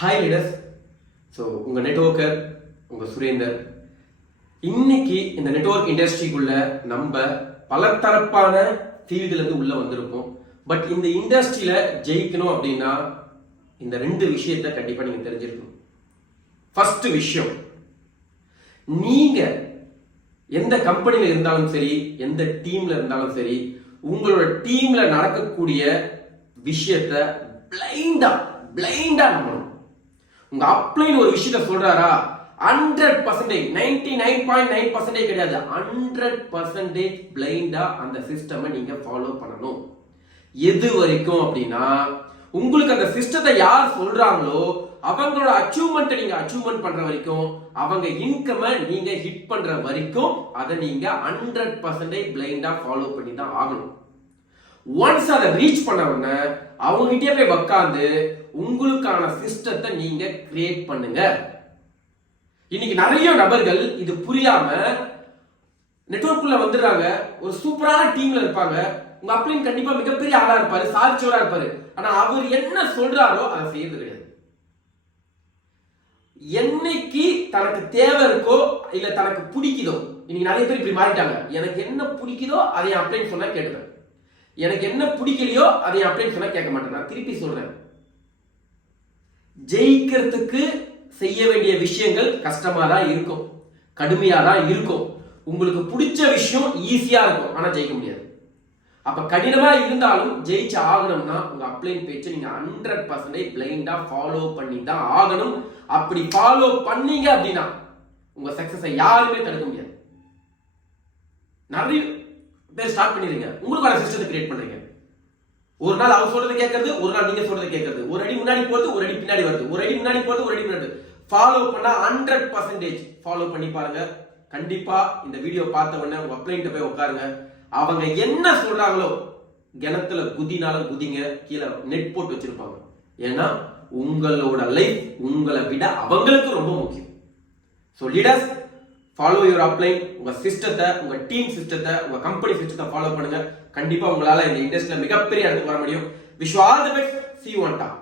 Hi leaders. So உங்கள் networker உங்கள் சுரேந்தர். இன்னைக்கு இந்த நெட்வொர்க் இண்டஸ்ட்ரிக்குள்ள நம்ம பலதரப்பான ஃபீல்டுலேருந்து உள்ள வந்திருக்கோம். பட் இந்த இண்டஸ்ட்ரியில ஜெயிக்கணும் அப்படின்னா இந்த ரெண்டு விஷயத்த கண்டிப்பா நீங்க தெரிஞ்சிருக்கணும். ஃபர்ஸ்ட் விஷயம், நீங்க எந்த கம்பெனில இருந்தாலும் சரி, எந்த டீம்ல இருந்தாலும் சரி, உங்களோட டீம்ல நடக்கக்கூடிய விஷயத்த பிளைண்டா நம்பணும். உங்க அப்ளைன் ஒரு விஷயத்த சொல்றாரா, 100%, 99.9% கிடையாது, 100% பிளைண்டா அந்த சிஸ்டம் நீங்க ஃபாலோ பண்ணணும். எது வரைக்கும் அப்படின்னா, உங்களுக்கு அந்த சிஸ்டத்தை யார் சொல்றாங்களோ அவங்களோட அச்சீவ்மெண்ட் நீங்க அச்சீவ்மெண்ட் பண்ற வரைக்கும், அவங்க இன்கம் நீங்க ஹிட் பண்ற வரைக்கும் அதை நீங்க 100% பிளைண்டா ஃபாலோ பண்ணி தான் ஆகணும். ஒன்ஸ் அதை ரீச் பண்ண உடனே அவங்க கிட்டே போய் உட்கார்ந்து உங்களுக்கான சிஸ்டத்தை நீங்க கிரியேட் பண்ணுங்க. இன்னைக்கு நிறைய நபர்கள் இது புரியாம நெட்வொர்க்குள்ள வந்துடுறாங்க. ஒரு சூப்பரான டீம்ல இருப்பாங்க. உங்க அப்ளைன் கண்டிப்பா மிகப்பெரிய ஆளா இருப்பாரு, சாதிச்சவரா இருப்பாரு. ஆனா அவர் என்ன சொல்றாரோ அதை செய்யறது கிடையாது. என்னைக்கு தனக்கு தேவை இருக்கோ இல்ல தனக்கு பிடிக்குதோ, இன்னைக்கு நிறைய பேர் இப்படி மாறிட்டாங்க. எனக்கு என்ன பிடிக்குதோ அதை அப்ளைன் சொன்னா கேட்டுவேன், எனக்கு என்ன பிடிக்கலையோ அதை அப்ளைன் சொன்னா கேட்க மாட்டேன். நான் திருப்பி சொல்றேன், ஜெயிக்கிறதுக்கு செய்ய வேண்டிய விஷயங்கள் கஷ்டமா தான் இருக்கும், கடுமையா தான் இருக்கும். உங்களுக்கு பிடிச்ச விஷயம் ஈஸியா இருக்கும், ஆனா ஜெயிக்க முடியாது. அப்ப கடினமா இருந்தாலும் ஜெயிச்சு ஆகணும்னா உங்க அப்ளைன் பேச்சை நீங்க 100% பிளைண்டா ஃபாலோ பண்ணி தான் ஆகணும். அப்படி ஃபாலோ பண்ணீங்க அப்படின்னா உங்க சக்சஸை யாருமே தடுக்க முடியாது. நிறைய பேர் ஸ்டார்ட் பண்ணிருங்க, உங்களுக்கான சிஸ்டத்தை கிரியேட் பண்றீங்க. ஒரு நாள் அவர் சொல்றது கேட்கறது, ஒரு நாள் நீங்க சொல்றது கேட்கறது, ஒரு அடி முன்னாடி போறது, ஒரு அடி பின்னாடி வருது, ஒரு அடி முன்னாடி போறது, ஒரு அடி பின்னாடி. ஃபாலோ பண்ணா 100% ஃபாலோ பண்ணி பாருங்க. கண்டிப்பா இந்த வீடியோ பார்த்த உடனே உங்க அப்ளைன்ட்ட போய் உட்காருங்க. அவங்க என்ன சொல்றாங்களோ கிணத்துல குதினாலும் குதிங்க, கீழே நெட் போட்டு வச்சிருப்பாங்க. ஏன்னா உங்களோட லைஃப் உங்களை விட அவங்களுக்கு ரொம்ப முக்கியம். So leaders, follow your upline. உங்க சிஸ்டத்தை, உங்க டீம் சிஸ்டத்தை, உங்க கம்பெனி சிஸ்டத்தை ஃபாலோ பண்ணுங்க. கண்டிப்பா உங்களால இந்த இண்டஸ்ட்ரியில மிகப்பெரிய இடத்துக்கு வர முடியும். Wish you all the best. See you on top.